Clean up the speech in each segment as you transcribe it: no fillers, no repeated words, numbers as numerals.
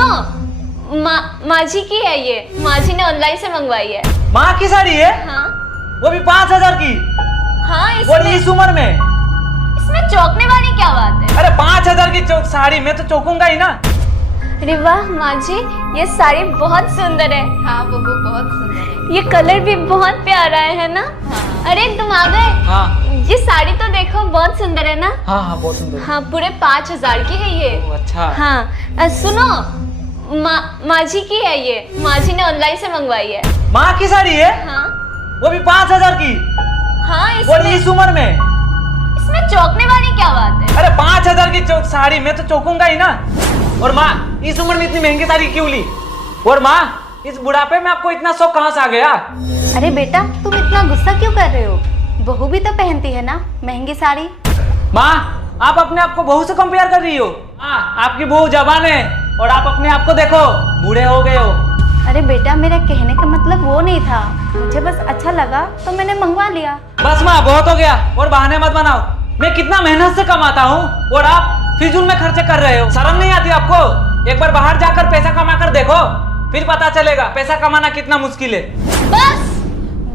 सुनो, माँ जी की है ये, माँ जी ने ऑनलाइन से मंगवाई है। माँ की साड़ी है? हाँ। वो भी 5,000 की? हाँ, वो इस उम्र में? इसमें चौंकने वाली क्या बात है? अरे 5,000 की साड़ी में तो चौंकूंगा ही ना। अरे वाह माँ जी, ये साड़ी बहुत सुंदर है। हाँ बब्बू, बहुत सुंदर है। ये कलर भी बहुत प्यारा है ना? हाँ। अरे तुम आ गए? हाँ। ये साड़ी तो देखो बहुत सुंदर है ना? हाँ हाँ, बहुत सुंदर। हाँ, पूरे 5,000 की है ये। अच्छा। हाँ, सुनो, माँ जी की है ये, माँ जी ने ऑनलाइन से मंगवाई है। माँ की साड़ी है? हाँ। वो भी 5,000 की? हाँ, वो इस उम्र में? इसमें चौंकने वाली क्या बात है? अरे 5,000 की साड़ी में तो चौंकूंगा ही ना। और माँ, इस उम्र में इतनी महंगी साड़ी क्यों ली? और माँ, इस बुढ़ापे में आपको इतना शौक कहाँ से आ गया? अरे बेटा, तुम इतना गुस्सा क्यों कर रहे हो? बहू भी तो पहनती है ना महंगी साड़ी। माँ, आप अपने आप को बहू से कंपेयर कर रही हो? हाँ, आपकी बहू जवान है और आप अपने आप को देखो, बूढ़े हो गए हो। अरे बेटा, मेरा कहने का मतलब वो नहीं था, मुझे बस अच्छा लगा तो मैंने मंगवा लिया। बस माँ, बहुत हो गया और बहाने मत बनाओ। मैं कितना मेहनत से कमाता हूँ और आप फिजूल में खर्चे कर रहे हो। शर्म नहीं आती आपको? एक बार बाहर जाकर पैसा कमा कर देखो, फिर पता चलेगा पैसा कमाना कितना मुश्किल है। बस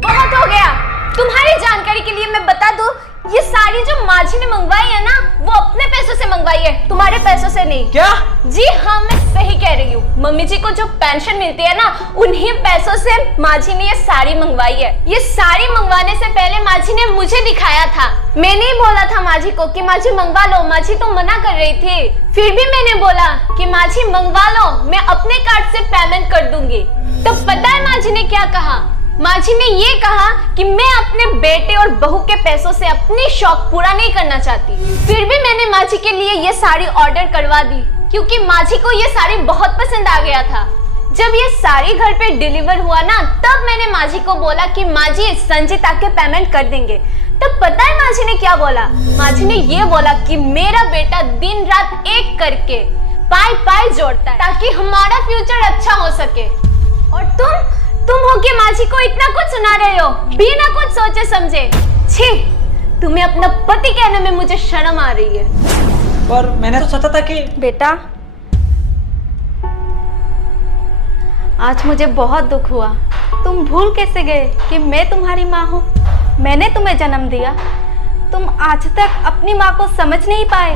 बहुत हो गया। तुम्हारी जानकारी के लिए मैं बता दूं, ये साड़ी जो माँ जी ने मंगवाई है ना, वो अपने पैसों से मंगवाई है, तुम्हारे पैसों से नहीं। क्या? जी हाँ, मैं सही कह रही हूँ। मम्मी जी को जो पेंशन मिलती है ना, उन्हीं पैसों से माँ जी ने ये साड़ी मंगवाई है। ये साड़ी मंगवाने से पहले माँ जी ने मुझे दिखाया था। मैंने ही बोला था माँ जी को कि माँ जी मंगवा लो। माँ जी तो मना कर रही थी, फिर भी मैंने बोला कि माँ जी मंगवा लो, मैं अपने कार्ड से पेमेंट कर दूंगी। तो पता है माँ जी ने क्या कहा? माँ जी ने ये कहा कि मैं अपने बेटे और बहू के पैसों से अपनी शौक पूरा नहीं करना चाहती। फिर भी मैंने माँ जी के लिए ये साड़ी ऑर्डर करवा दी, क्योंकि माँ जी को ये साड़ी बहुत पसंद आ गया था। जब ये साड़ी घर पे डिलीवर हुआ ना, तब मैंने माँ जी को बोला कि माँ जी संजीता के पेमेंट कर देंगे। तब पता है माँ जी ने क्या बोला? माँ जी ने ये बोला कि मेरा बेटा दिन रात एक करके पाई पाई जोड़ता है ताकि हमारा फ्यूचर अच्छा हो सके। और तुम हो के माँ जी को इतना कुछ सुना रहे हो बिना कुछ सोचे समझे। छी, तुम्हें अपना पति कहने में मुझे शर्म आ रही है। और मैंने तो सोचा था कि बेटा, आज मुझे बहुत दुख हुआ। तुम भूल कैसे गए कि मैं तुम्हारी माँ हूँ? मैंने तुम्हें जन्म दिया, तुम आज तक अपनी माँ को समझ नहीं पाए।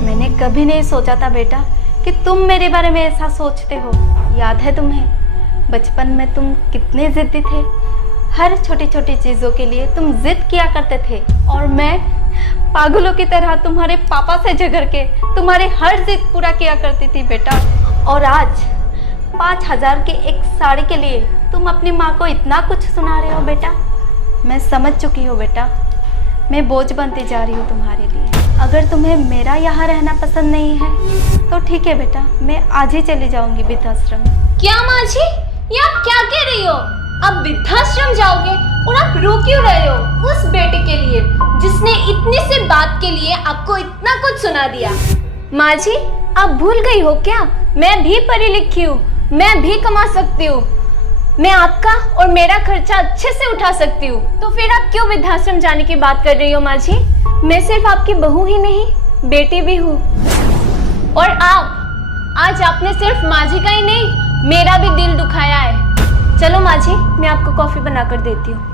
मैंने कभी नहीं सोचा था बेटा कि तुम मेरे बारे में ऐसा सोचते हो। याद है तुम्हें बचपन में तुम कितने जिद्दी थे? हर छोटी छोटी चीज़ों के लिए तुम जिद किया करते थे और मैं पागलों की तरह तुम्हारे पापा से झगड़ के तुम्हारी हर जिद पूरा किया करती थी बेटा। और आज 5,000 की एक साड़ी के लिए तुम अपनी माँ को इतना कुछ सुना रहे हो बेटा। मैं समझ चुकी हूँ बेटा, मैं बोझ बनती जा रही हूँ तुम्हारे लिए। अगर तुम्हें मेरा यहाँ रहना पसंद नहीं है तो ठीक है बेटा, मैं आज ही चली जाऊँगी वृद्धाश्रम। क्या माँ जी, ये आप क्या कह रही हो? आप वृद्धाश्रम जाओगे और आप रो क्यों रहे हो? उस बेटे के लिए जिसने इतनी सी बात के लिए आपको इतना कुछ सुना दिया। माँ जी, आप भूल गई हो क्या? मैं भी पढ़ी लिखी हूँ, मैं भी कमा सकती हूँ, मैं आपका और मेरा खर्चा अच्छे से उठा सकती हूँ। तो फिर आप क्यों वृद्धाश्रम जाने की बात कर रही हो माँ जी? मैं सिर्फ आपकी बहू ही नहीं, बेटी भी हूँ। और आज आपने सिर्फ माँ जी का ही नहीं, मेरा भी दिल दुखाया है। चलो माँ जी, मैं आपको कॉफी बनाकर देती हूँ।